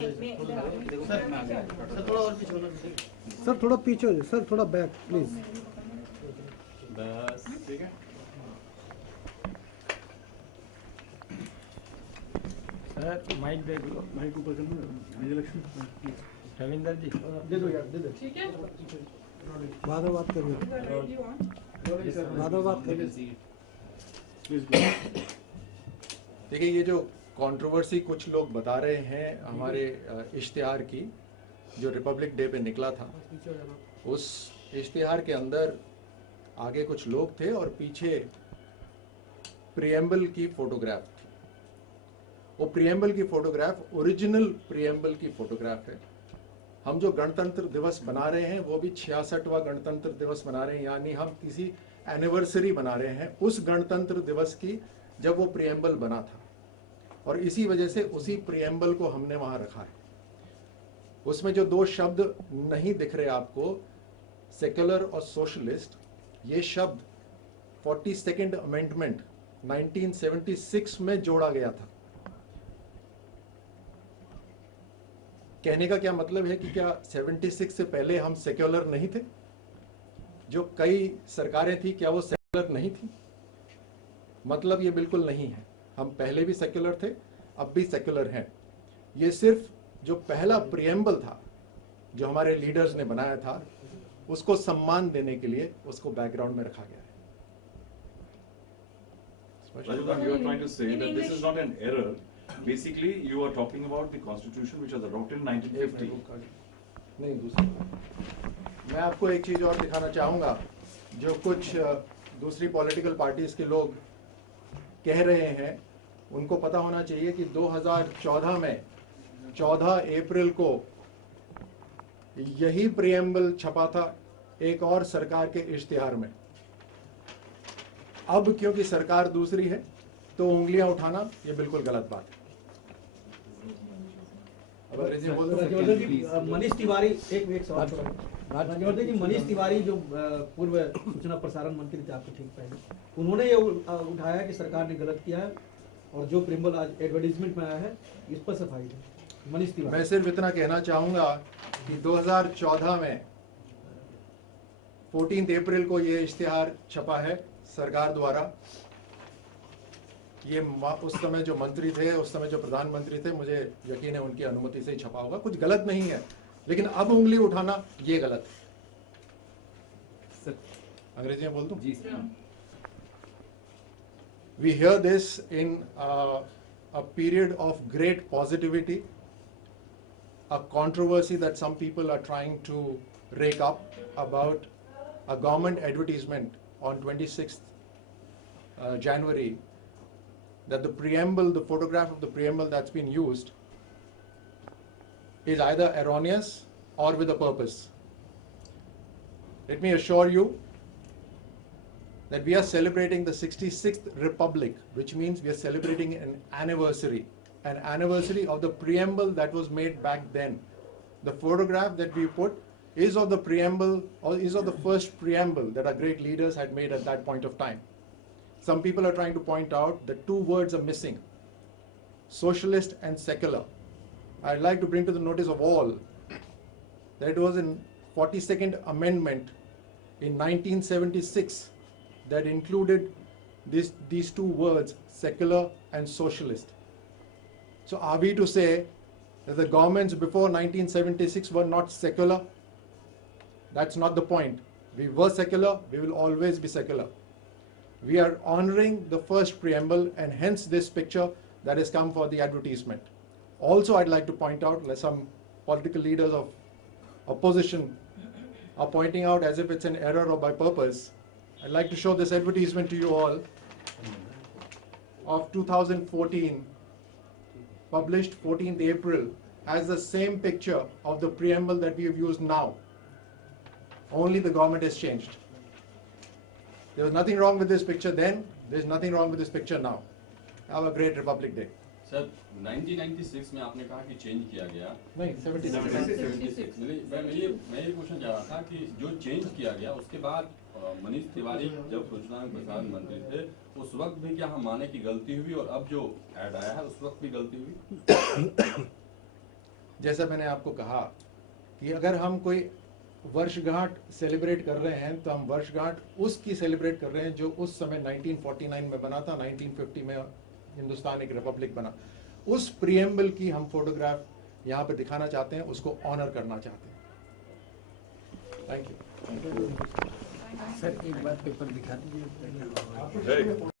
Sir थोड़ा पीछे हो जाए सर, थोड़ा बैक प्लीज। बस ठीक है सर माइक दे दो, माइक ऊपर करना लक्ष्मी रविंदर जी दे दो यार, दे दो। ठीक है। बाद में बात करिए, बाद में बात करिए। देखिए, ये जो कंट्रोवर्सी कुछ लोग बता रहे हैं हमारे इश्तिहार की, जो रिपब्लिक डे पे निकला था, उस इश्तिहार के अंदर आगे कुछ लोग थे और पीछे प्रियम्बल की फोटोग्राफ थी। वो प्रियम्बल की फोटोग्राफ ओरिजिनल प्रियम्बल की फोटोग्राफ है। हम जो गणतंत्र दिवस बना रहे हैं वो भी 66वां गणतंत्र दिवस बना रहे हैं, यानी हम किसी एनिवर्सरी बना रहे हैं उस गणतंत्र दिवस की जब वो प्रियम्बल बना था, और इसी वजह से उसी प्रियम्बल को हमने वहां रखा है। उसमें जो दो शब्द नहीं दिख रहे आपको, सेक्युलर और सोशलिस्ट, ये शब्द 42nd अमेंडमेंट 1976 में जोड़ा गया था। कहने का क्या मतलब है कि क्या 76 से पहले हम सेक्युलर नहीं थे? जो कई सरकारें थी, क्या वो सेक्युलर नहीं थी? मतलब ये बिल्कुल नहीं है। हम पहले भी सेक्युलर थे, अब भी सेक्युलर हैं। ये सिर्फ जो पहला प्रियम्बल था जो हमारे लीडर्स ने बनाया था, उसको सम्मान देने के लिए उसको बैकग्राउंड में रखा गया है। Rajasthan, you are trying to say that this is not an error. Basically, you are talking about the constitution which was adopted in 1950. नहीं, दूसरी मैं आपको एक चीज और दिखाना चाहूंगा। जो कुछ दूसरी पॉलिटिकल पार्टीज के लोग कह रहे हैं, उनको पता होना चाहिए कि 2014 में 14 अप्रैल को यही प्रियम्बल छपा था एक और सरकार के इश्तिहार में। अब क्योंकि सरकार दूसरी है तो उंगलियां उठाना ये बिल्कुल गलत बात है। अब अंग्रेजी बोल दो। राज्यवर्धन जी, मनीष तिवारी, एक सवाल। राज्यवर्धन जी, मनीष तिवारी जो पूर्व सूचना प्रसारण मंत्री थे आपके ठीक पहले, उन्होंने ये उठाया कि सरकार ने गलत किया है और जो प्रियम्बल आज एडवर्टाइजमेंट में आया है इस पर सफाई है। मनीष तिवारी, मैं सिर्फ इतना कहना चाहूंगा कि 2014 में 14 अप्रैल को ये इश्तिहार छपा है सरकार द्वारा। ये उस समय जो मंत्री थे, उस समय जो प्रधानमंत्री थे, मुझे यकीन है उनकी अनुमति से ही छपा होगा। कुछ गलत नहीं है, लेकिन अब उंगली उठाना ये गलत है। अंग्रेजी में बोल दूं? जी sir. We hear this in a period of great positivity, a controversy that some people are trying to rake up about a government advertisement on 26th January, that the preamble, the photograph of the preamble that's been used is either erroneous or with a purpose. Let me assure you that we are celebrating the 66th Republic, which means we are celebrating an anniversary of the preamble that was made back then. The photograph that we put is of the preamble, or is of the first preamble that our great leaders had made at that point of time. Some people are trying to point out that two words are missing: socialist and secular. I'd like to bring to the notice of all that it was in 42nd Amendment in 1976 that included these two words, secular and socialist. So are we to say that the governments before 1976 were not secular? That's not the point. We were secular, we will always be secular. We are honoring the first preamble, and hence this picture that has come for the advertisement. Also, I'd like to point out that some political leaders of opposition are pointing out as if it's an error or by purpose. I'd like to show this advertisement to you all of 2014, published 14th April, as the same picture of the preamble that we have used now. Only the government has changed. There was nothing wrong with this picture then, there's nothing wrong with this picture now. Have a great Republic Day. Sir 1996 में आपने कहा कि change किया गया। नहीं, 76 मैं ये पूछना चाह रहा था कि जो चेंज किया गया उसके बाद मनीष तिवारी जब सूचना एवं प्रसारण मंत्री थे, उस वक्त भी क्या हम माने की गलती हुई, और अब जो ऐड आया है उस वक्त भी गलती हुई? जैसा मैंने आपको कहा कि अगर हम कोई वर्षगांठ सेलिब्रेट कर रहे हैं तो हम वर्षगांठ उसकी सेलिब्रेट कर रहे हैं जो उस समय 1949 में बना था, 1950 में हिंदुस्तान एक रिपब्लिक बना। उस प्रियम्बल की हम फोटोग्राफ यहाँ पे दिखाना चाहते हैं, उसको ऑनर करना चाहते हैं। Thank you. सर एक बात पेपर दिखा दीजिए। Right.